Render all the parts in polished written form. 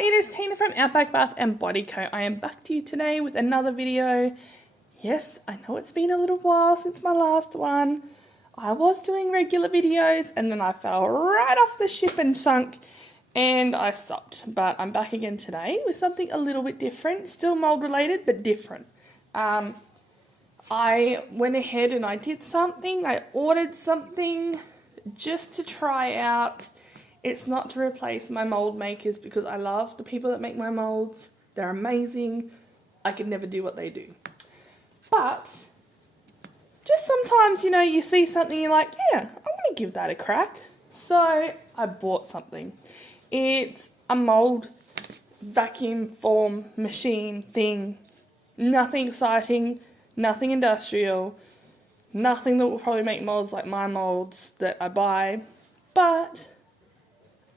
it is Tina from Outback Bath and Body Co. I am back to you today with another video. Yes, I know it's been a little while since my last one. I was doing regular videos and then I fell right off the ship and sunk and I stopped. But I'm back again today with something a little bit different, still mold related but different. I went ahead and I did something. I ordered something just to try out. It's not to replace my mold makers because I love the people that make my molds. They're amazing. I could never do what they do. But just sometimes, you know, you see something and you're like, yeah, I want to give that a crack. So I bought something. It's a mold vacuum form machine thing. Nothing exciting, nothing industrial, nothing that will probably make molds like my molds that I buy. But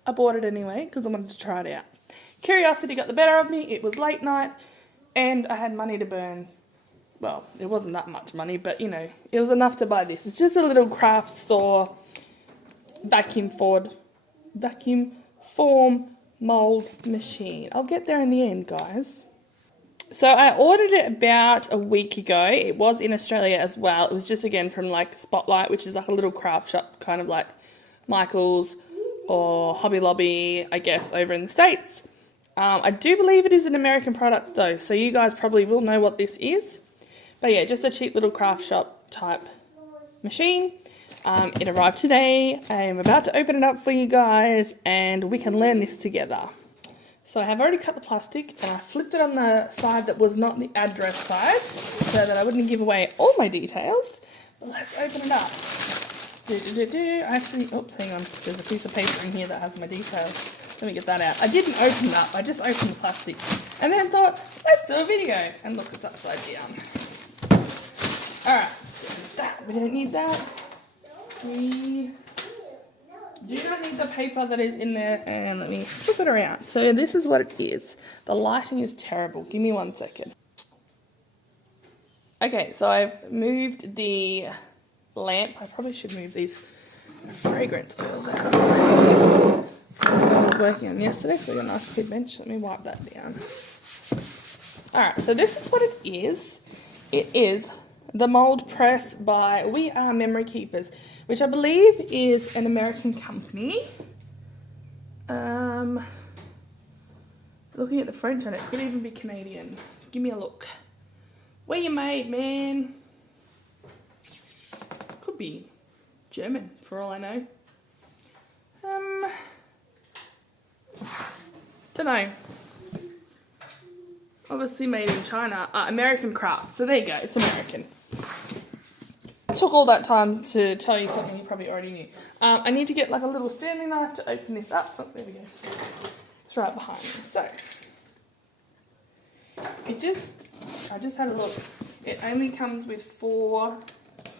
I bought it anyway because I wanted to try it out. Curiosity got the better of me. It was late night and I had money to burn. Well, it wasn't that much money, but you know, it was enough to buy this. It's just a little craft store vacuum form mold machine. I'll get there in the end, guys. So I ordered it about a week ago. It was in Australia as well. It was just again from like Spotlight, which is like a little craft shop, kind of like Michael's or Hobby Lobby, I guess, over in the States. I do believe it is an American product though, so you guys probably will know what this is. But yeah, just a cheap little craft shop type machine. It arrived today. I am about to open it up for you guys and we can learn this together. So I have already cut the plastic and I flipped it on the side that was not the address side so that I wouldn't give away all my details. But let's open it up. Actually, oops, hang on. There's a piece of paper in here that has my details. Let me get that out. I didn't open it up. I just opened the plastic. And then thought, let's do a video. And look, it's upside down. Alright, that. We don't need that. We do not need the paper that is in there. And let me flip it around. So this is what it is. The lighting is terrible. Give me 1 second. Okay, so I've moved the lamp. I probably should move these fragrance oils out. I was working on yesterday, so we got a nice big bench. Let me wipe that down. Alright, so this is what it is. It is the Mold Press by We Are Memory Keepers, which I believe is an American company. Looking at the French on it, could even be Canadian. Give me a look. Where you made, man? Could be German, for all I know. Don't know. Obviously made in China. American craft. So there you go. It's American. Took all that time to tell you something you probably already knew. I need to get like a little Stanley knife to open this up. Oh, there we go. It's right behind me. So, I just had a look. It only comes with 4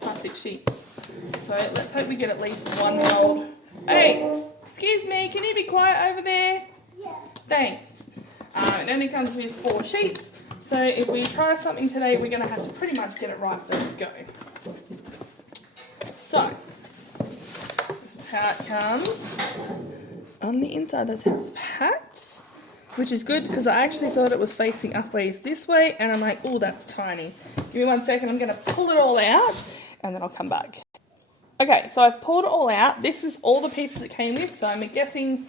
plastic sheets. So let's hope we get at least one mold. Hey, excuse me, can you be quiet over there? Yeah. Thanks. It only comes with 4 sheets. So if we try something today, we're going to have to pretty much get it right first go. So, this is how it comes. On the inside, that's how it's packed. Which is good because I actually thought it was facing upwards this way. And I'm like, oh, that's tiny. Give me 1 second. I'm going to pull it all out and then I'll come back. Okay, so I've pulled it all out. This is all the pieces it came with. So I'm guessing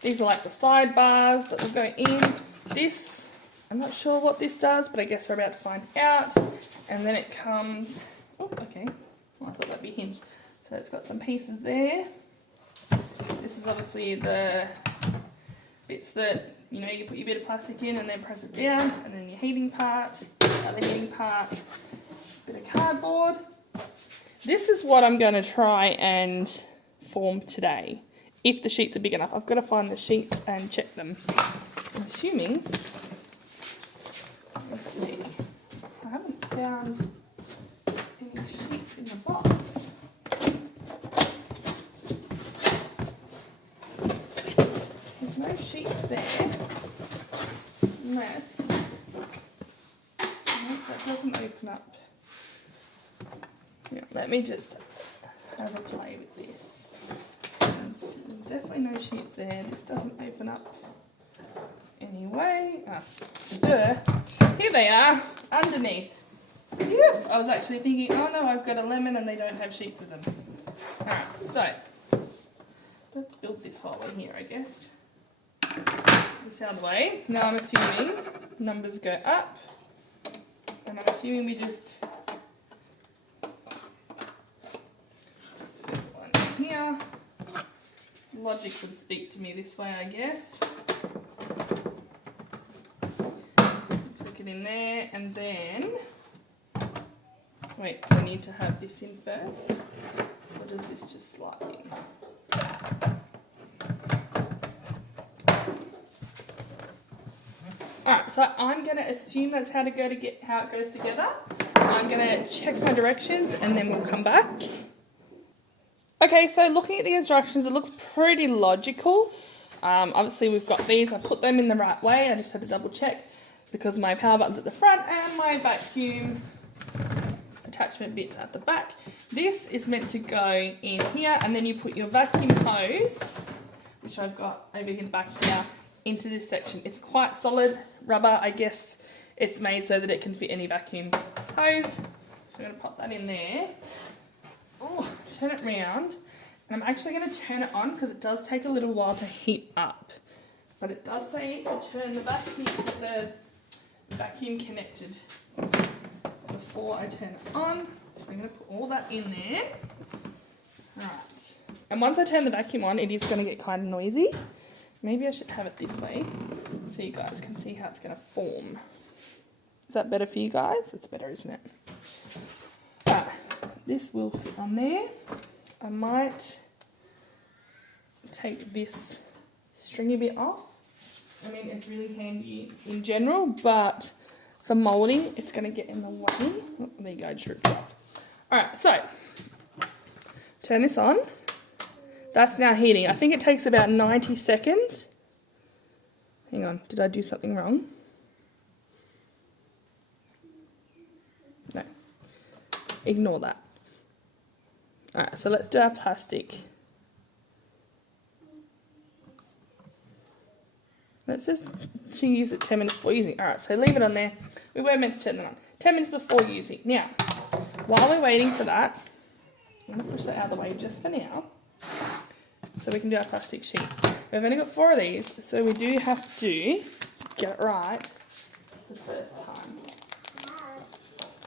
these are like the sidebars that will go in. This, I'm not sure what this does, but I guess we're about to find out. And then it comes, oh, okay. Well, I thought that'd be hinged. So it's got some pieces there. This is obviously the bits that, you know, you put your bit of plastic in and then press it down. And then your heating part, other heating part, bit of cardboard. This is what I'm going to try and form today. If the sheets are big enough. I've got to find the sheets and check them. I'm assuming, let's see, I haven't found any sheets in the box. There's no sheets there, unless, no, that doesn't open up. Yeah, let me just have a play with this. There's definitely no sheets there. This doesn't open up anyway. Here they are, underneath. Phew. I was actually thinking, oh no, I've got a lemon and they don't have sheets of them. Alright, so let's build this while we're here, I guess. This out of the way. Now I'm assuming numbers go up, and I'm assuming we just put one here. Logic would speak to me this way, I guess. Click it in there, and then wait, do I need to have this in first, or does this just slide in? Alright, so I'm going to assume that's how it goes together. I'm going to check my directions and then we'll come back. Okay, so looking at the instructions, it looks pretty logical. Obviously we've got these, I put them in the right way, I just had to double check because my power button's at the front and my vacuum attachment bit's at the back. This is meant to go in here, and then you put your vacuum hose, which I've got over in the back here, into this section. It's quite solid rubber, I guess it's made so that it can fit any vacuum hose. So I'm going to pop that in there. Oh, turn it round, and I'm actually going to turn it on because it does take a little while to heat up. But it does say to turn the vacuum connected before I turn it on. So I'm going to put all that in there. Alright. And once I turn the vacuum on, it is going to get kind of noisy. Maybe I should have it this way so you guys can see how it's going to form. Is that better for you guys? It's better, isn't it? Alright. This will fit on there. I might take this stringy bit off. I mean, it's really handy in general, but for moulding, it's going to get in the way. Oh, there you go, just ripped it off. Alright, so turn this on. That's now heating. I think it takes about 90 seconds. Hang on, did I do something wrong? No. Ignore that. Alright, so let's do our plastic. Let's just use it 10 minutes before using. Alright, so leave it on there. We were meant to turn that on. 10 minutes before using. Now, while we're waiting for that, I'm going to push that out of the way just for now, so we can do our plastic sheets. We've only got 4 of these, so we do have to get it right the first time.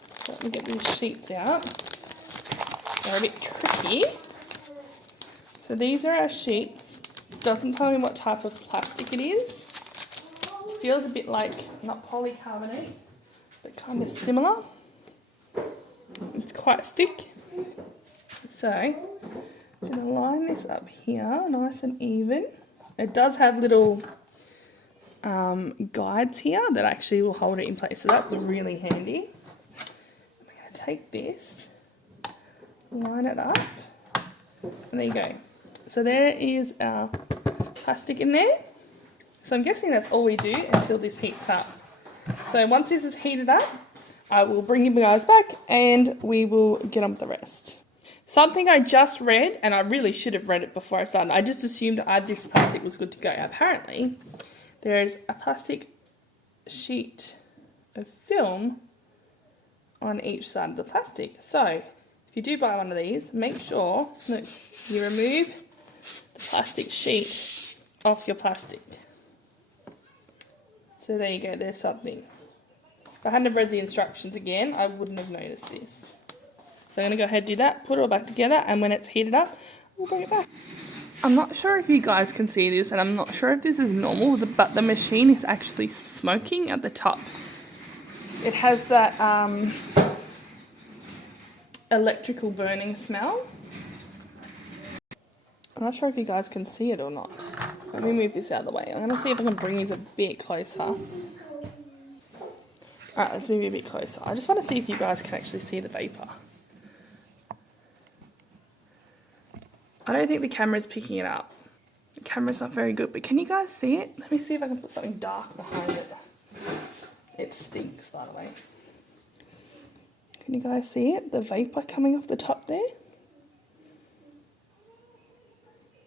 So let me get these sheets out. They're a bit tricky. So these are our sheets. It doesn't tell me what type of plastic it is. It feels a bit like, not polycarbonate, but kind of similar. It's quite thick. So I'm going to line this up here nice and even. It does have little guides here that actually will hold it in place, so that's really handy. I'm going to take this, line it up, and there you go. So there is our plastic in there. So I'm guessing that's all we do until this heats up. So once this is heated up, I will bring you guys back and we will get on with the rest. Something I just read, and I really should have read it before I started, I just assumed this plastic was good to go. Apparently, there is a plastic sheet of film on each side of the plastic. So, if you do buy one of these, make sure that you remove the plastic sheet off your plastic. So there you go, there's something. If I hadn't have read the instructions again, I wouldn't have noticed this. So I'm going to go ahead and do that, put it all back together, and when it's heated up, we'll bring it back. I'm not sure if you guys can see this, and I'm not sure if this is normal, but the machine is actually smoking at the top. It has that electrical burning smell. I'm not sure if you guys can see it or not. Let me move this out of the way. I'm going to see if I can bring these a bit closer. Alright, let's move it a bit closer. I just want to see if you guys can actually see the vapour. I don't think the camera's picking it up. The camera's not very good, but can you guys see it? Let me see if I can put something dark behind it. It stinks, by the way. Can you guys see it? The vapour coming off the top there?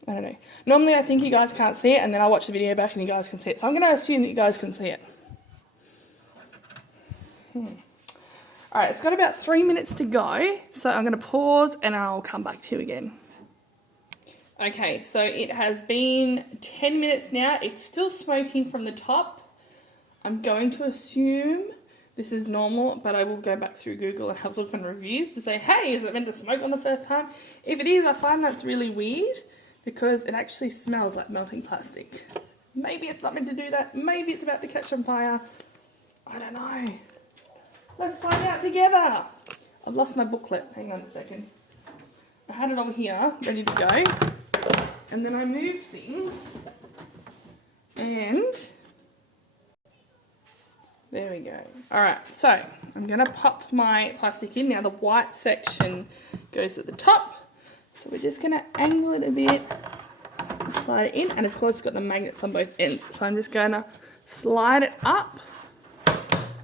I don't know. Normally I think you guys can't see it, and then I watch the video back and you guys can see it. So I'm going to assume that you guys can see it. Alright, it's got about 3 minutes to go. So I'm going to pause and I'll come back to you again. Okay, so it has been 10 minutes now. It's still smoking from the top. I'm going to assume this is normal, but I will go back through Google and have a look on reviews to say, hey, is it meant to smoke on the first time? If it is, I find that's really weird because it actually smells like melting plastic. Maybe it's not meant to do that. Maybe it's about to catch on fire. I don't know. Let's find out together. I've lost my booklet. Hang on a second. I had it over here, ready to go. And then I moved things. And there we go. Alright, so I'm going to pop my plastic in. Now the white section goes at the top. So we're just going to angle it a bit and slide it in. And of course it's got the magnets on both ends. So I'm just going to slide it up.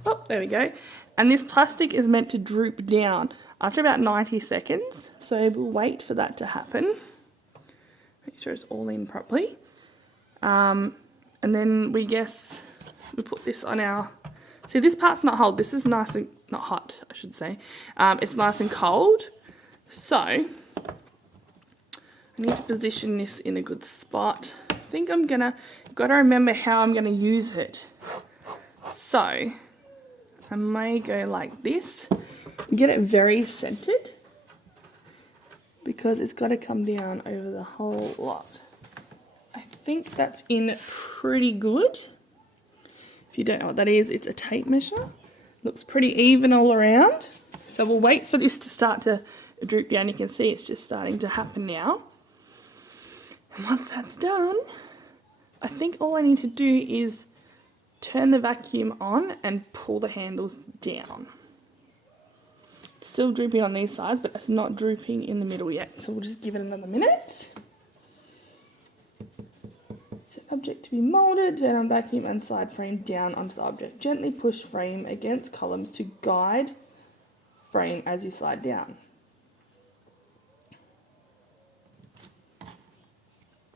Oh, there we go. And this plastic is meant to droop down after about 90 seconds. So we'll wait for that to happen. Make sure it's all in properly. And then we put this on our... See, this part's not hot. This is nice and... Not hot, I should say. It's nice and cold. So, I need to position this in a good spot. I think I'm going to... Got to remember how I'm going to use it. So, I may go like this. Get it very centered. Because it's got to come down over the whole lot. I think that's in pretty good. If you don't know what that is, it's a tape measure. Looks pretty even all around. So we'll wait for this to start to droop down. You can see it's just starting to happen now. And once that's done, I think all I need to do is turn the vacuum on and pull the handles down. It's still drooping on these sides, but it's not drooping in the middle yet. So we'll just give it another minute. Set object to be moulded, turn on vacuum and slide frame down onto the object. Gently push frame against columns to guide frame as you slide down.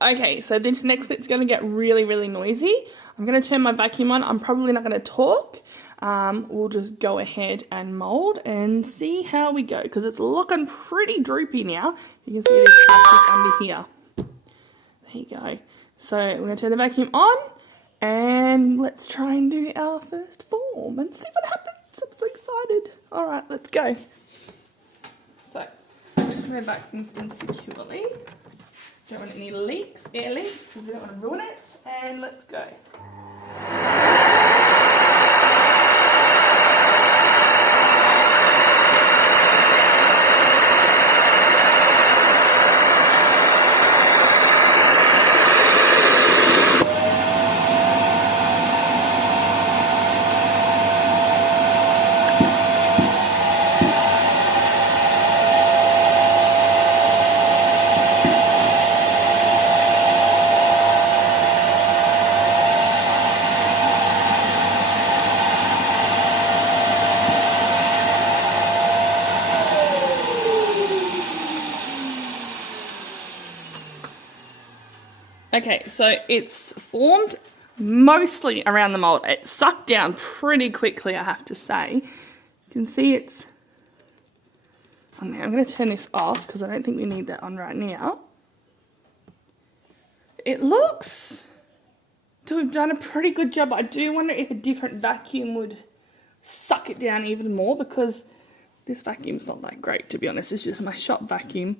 Okay, so this next bit's going to get really, really noisy. I'm going to turn my vacuum on. I'm probably not going to talk. We'll just go ahead and mould and see how we go, because it's looking pretty droopy now. You can see there's plastic under here. There you go. So we're going to turn the vacuum on and let's try and do our first form and see what happens. I'm so excited. All right, let's go. So, my vacuum's in securely. Don't want any leaks, air leaks, because we don't want to ruin it. And let's go. Okay, so it's formed mostly around the mould. It sucked down pretty quickly, I have to say. You can see it's on there. I'm going to turn this off because I don't think we need that on right now. It looks to have done a pretty good job. I do wonder if a different vacuum would suck it down even more, because this vacuum's not that great, to be honest. It's just my shop vacuum.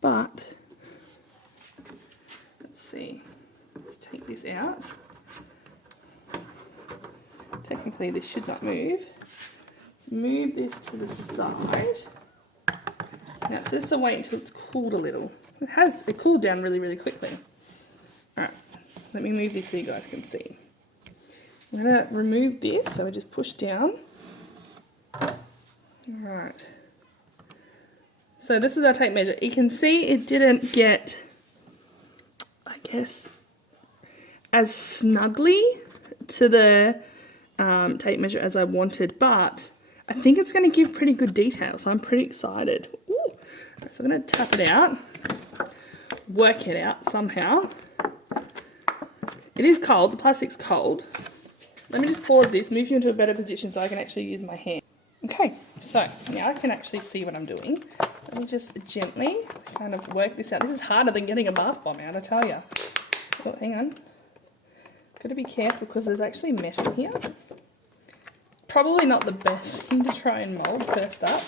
But let's see. Let's take this out. Technically this should not move. Let's move this to the side. Now it says to wait until it's cooled a little. It cooled down really, really quickly. Alright, let me move this so you guys can see. I'm going to remove this, so I just push down. Alright. So this is our tape measure. You can see it didn't get, I guess, as snugly to the tape measure as I wanted, but I think it's going to give pretty good detail, so I'm pretty excited. Ooh. Right, so I'm going to tap it out. work it out somehow. It is cold, the plastic's cold. Let me just pause this, move you into a better position so I can actually use my hand. Okay, so now I can actually see what I'm doing. Let me just gently kind of work this out. This is harder than getting a bath bomb out, I tell you. Oh, hang on. Got to be careful because there's actually metal here. Probably not the best thing to try and mould first up.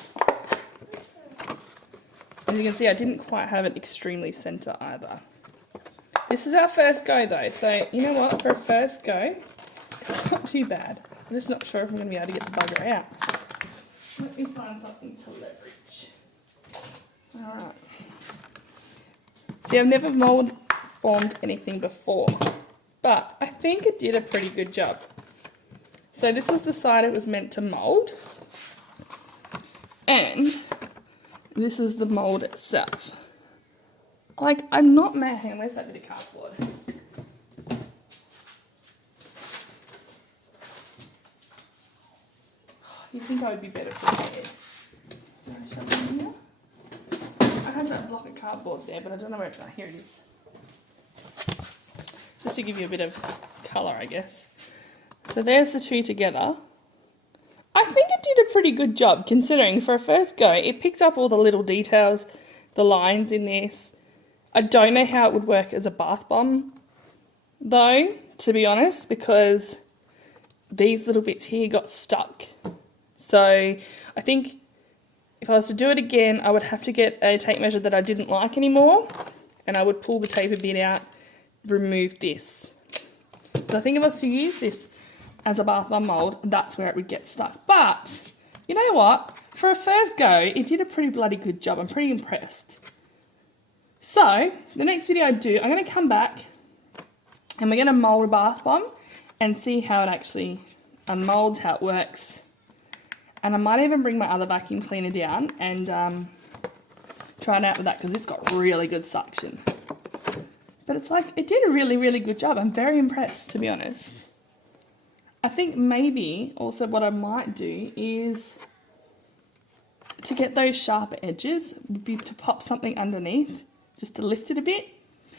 As you can see, I didn't quite have it extremely centre either. This is our first go though, so you know what, for a first go, it's not too bad. I'm just not sure if I'm going to be able to get the bugger out. Let me find something to leverage. Alright. See, I've never formed anything before, but I think it did a pretty good job. So this is the side it was meant to mould, and this is the mould itself. Like, I'm not mad. Hang on, where's that bit of cardboard? You'd think I would be better prepared. I had that block of cardboard there, but I don't know where it's at. Here it is. Just to give you a bit of colour, I guess. So there's the two together. I think it did a pretty good job, considering for a first go, it picked up all the little details, the lines in this. I don't know how it would work as a bath bomb, though, to be honest, because these little bits here got stuck. So I think if I was to do it again, I would have to get a tape measure that I didn't like anymore, and I would pull the taper bit out, remove this. So I think if I was to use this as a bath bomb mould, that's where it would get stuck. But you know what? For a first go, it did a pretty bloody good job. I'm pretty impressed. So the next video I do, I'm going to come back and we're going to mould a bath bomb and see how it actually unmolds, how it works. And I might even bring my other vacuum cleaner down and try it out with that, because it's got really good suction. But it's like, it did a really, really good job. I'm very impressed, to be honest. I think maybe also what I might do is, to get those sharper edges, would be to pop something underneath, just to lift it a bit,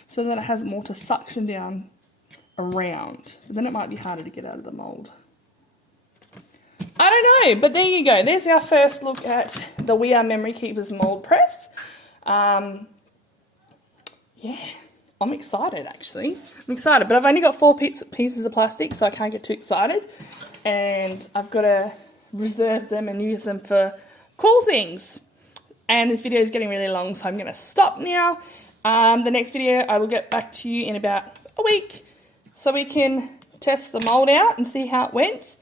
so that it has more to suction down around. But then it might be harder to get out of the mould. I don't know, but there you go. There's our first look at the We Are Memory Keepers mould press. Yeah, I'm excited actually. I'm excited, but I've only got 4 pieces of plastic, so I can't get too excited. And I've got to reserve them and use them for cool things. And this video is getting really long, so I'm going to stop now. The next video, I will get back to you in about a week, so we can test the mould out and see how it went.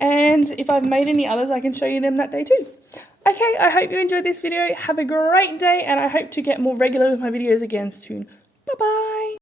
And if I've made any others, I can show you them that day too. Okay, I hope you enjoyed this video. Have a great day, and I hope to get more regular with my videos again soon. Bye-bye.